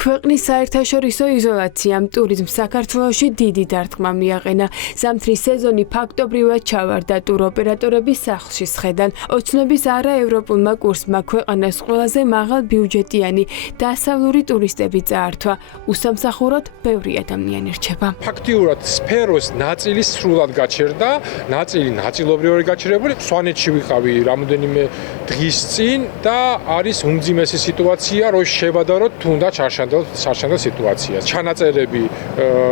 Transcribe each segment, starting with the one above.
ქვეყნის საერთაშორისო იზოლაციამ ტურიზმს საქართველოში დიდი დარტყმა მიაყენა. ზამთრის სეზონი ფაქტობრივად ჩავარდა ტუროპერატორების სახლში სხედან. ოცნების არაევროპულმა კურსმა ქვეყანას ყველაზე მაღალ ბიუჯეტიანი დასავლური ტურისტები წაართვა. უსამსახუროდ ბევრი ადამიანი რჩება. ფაქტიურად სფეროს ნაწილი სრულად გაჩერდა, ნაწილი ნაწილობრივად გაჩერებული. სვანეთში ვიყავი რამოდენიმე დღის წინ და არის უმძიმესი სიტუაცია, რომ შევადაროთ თუნდაც შარშანდელ სიტუაციას. ჩანაწერები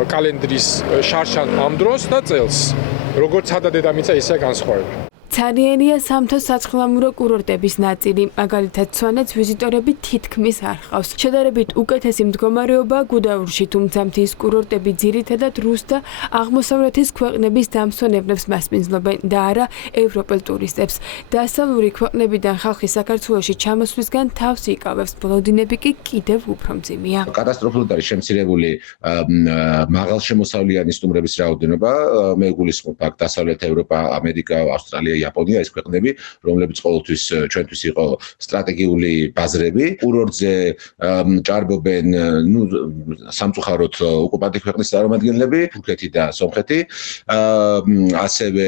კალენდრის შარშან ამ დროს და წელს. როგორც სადა დედამიწა, ისე განსხვავებული. ცარიელია სამთო საცხლამურო კურორტების ნაწილი, მაგალითად სვანეთს ვიზიტორები თითქმის არ ჰყავს. შედარებით უკეთესი მდგომარეობაა გუდაურში, თუმცა მთის კურორტები ძირითადად რუს და აღმოსავლეთის ქვეყნების დამსვენებლებს მასპინძლობენ და არა ევროპელ ტურისტებს. დასავლური ქვეყნებიდან ხალხი საქართველოში ჩამოსვლისგან თავს იკავებს, ბოლოდინები კი კიდევ უფრო მძიმეა. კატასტროფულად არის შემცირებული მაღალშემოსავლიანი სტუმრების რაოდენობა, მე გულისხმობ აქ დასავლეთ ევროპა, ამერიკა, ავსტრალია, იაპონია ის ქვეყნები, რომლებიც ყოველთვის ჩვენთვის იყო სტრატეგიული ბაზრები. კურორტზე ჭარბობენ სამწუხაროდ ოკუპანტი ქვეყნის წარმომადგენლები, თურქეთი და სომხეთი. ასევე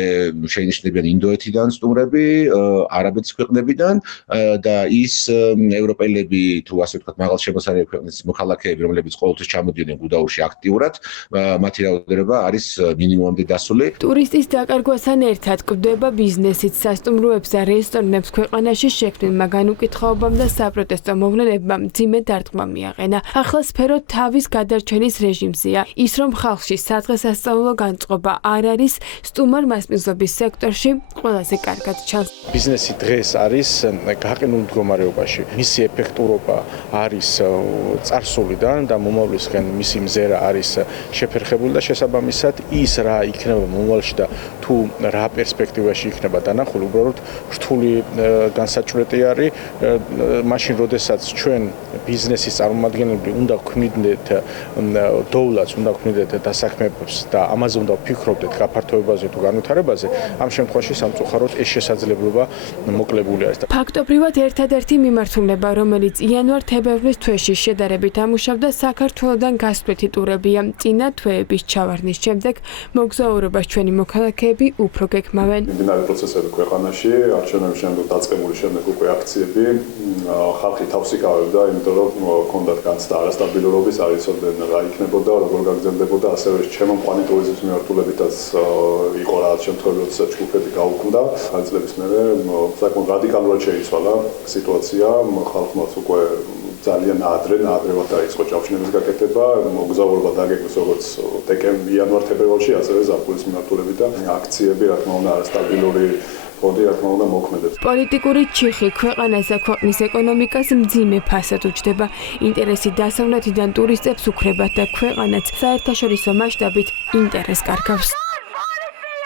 შეინიშნებიან ინდოეთიდან სტუმრები, არაბეთის ქვეყნებიდან და ის ევროპელები თუ ასე ვთქვათ, მაღალშემოსავლიანი ქვეყნის მოქალაქეები, რომლებიც ყოველთვის ჩამოდიოდნენ გუდაურში აქტიურად, მათი რაოდენობა არის მინიმუმამდე დასული. ტურისტის დაკარგვასთან ერთად კვდება ბიზნესით, სასტუმროებს და რესტორნებს ქვეყანაში შექმნილმა განუკითხაობამ და საპროტესტო მოვლენებმა მძიმე დარტყმა მიაყენა. ახლა სფერო თავის გადარჩენის რეჟიმზეა. ის რომ ხალხში სადღესასწაულო განწყობა არ არის, სტუმარ მასპინძლობის სექტორში ყველაზე კარგად ჩანს. ბიზნესი დღეს არის გაყინულ მდგომარეობაში. მისი ეფექტურობა არის წარსულიდან და მომავლისკენ მისი მზერა არის შეფერხებული და შესაბამისად ის რა იქნება მომავალში და თუ რა პერსპექტივაში იქნება დანახული, უბრალოდ რთული განსაჭვრეტი არის. მაშინ, როდესაც ჩვენ ბიზნესის წარმომადგენლები უნდა გვქმნიდეთ დოვლას, უნდა გვქმნიდეთ დასაქმებებს და ამაზე უნდა ვფიქრობდეთ გაფართოებაზე თუ განვითარებაზე, ამ შემთხვევაში სამწუხაროდ ეს შესაძლებლობა მოკლებული არის. ფაქტობრივად ერთადერთი მიმართულება, რომელიც იანვარ-თებერვლის თვეში შედარებით ამუშავდა, საქართველოდან გასვლითი ტურებია. წინა თვეების ჩავარდნის შემდეგ მოგზაურობას ჩვენი მოქალაქეები უფრო გეგმავენ. მიმდინარე პროცესები ქვეყანაში, არჩევნების შემდეგ დაწყებული შემდეგ უკვე აქციები, ხალხი თავს იკავებდა, იმიტომ რომ ჰქონდათ განცდა არასტაბილურობის, არ იცოდნენ რა იქნებოდა, როგორ გაგრძელდებოდა, ასევე ჩემომყვანი ტურიზმის მიმართულებითაც იყო რაღაც შემთხვევები, როდესაც ჯგუფები გაუქმდა. წლების მერე საკმაოდ რადიკალურად შეიცვალა სიტუაცია, ხალხმაც უკვე ძალიან ადრევად დაიწყო ჯავშნების გაკეთება, მოგზაურობა დაგეგმეს როგორც იანვარ-თებერვალში, ასევე ზაფხულის მიმართულებით და აქციები, რა თქმა უნდა, არასტაბილური ფონდი, რა თქმა უნდა, მოქმედებს. პოლიტიკური ჩიხი ქვეყანას და ქვეყნის ეკონომიკას მძიმე ფასად უჯდება. ინტერესი დასავლეთიდან ტურისტებს უქრებათ და ქვეყანაც საერთაშორისო მასშტაბით ინტერესს კარგავს.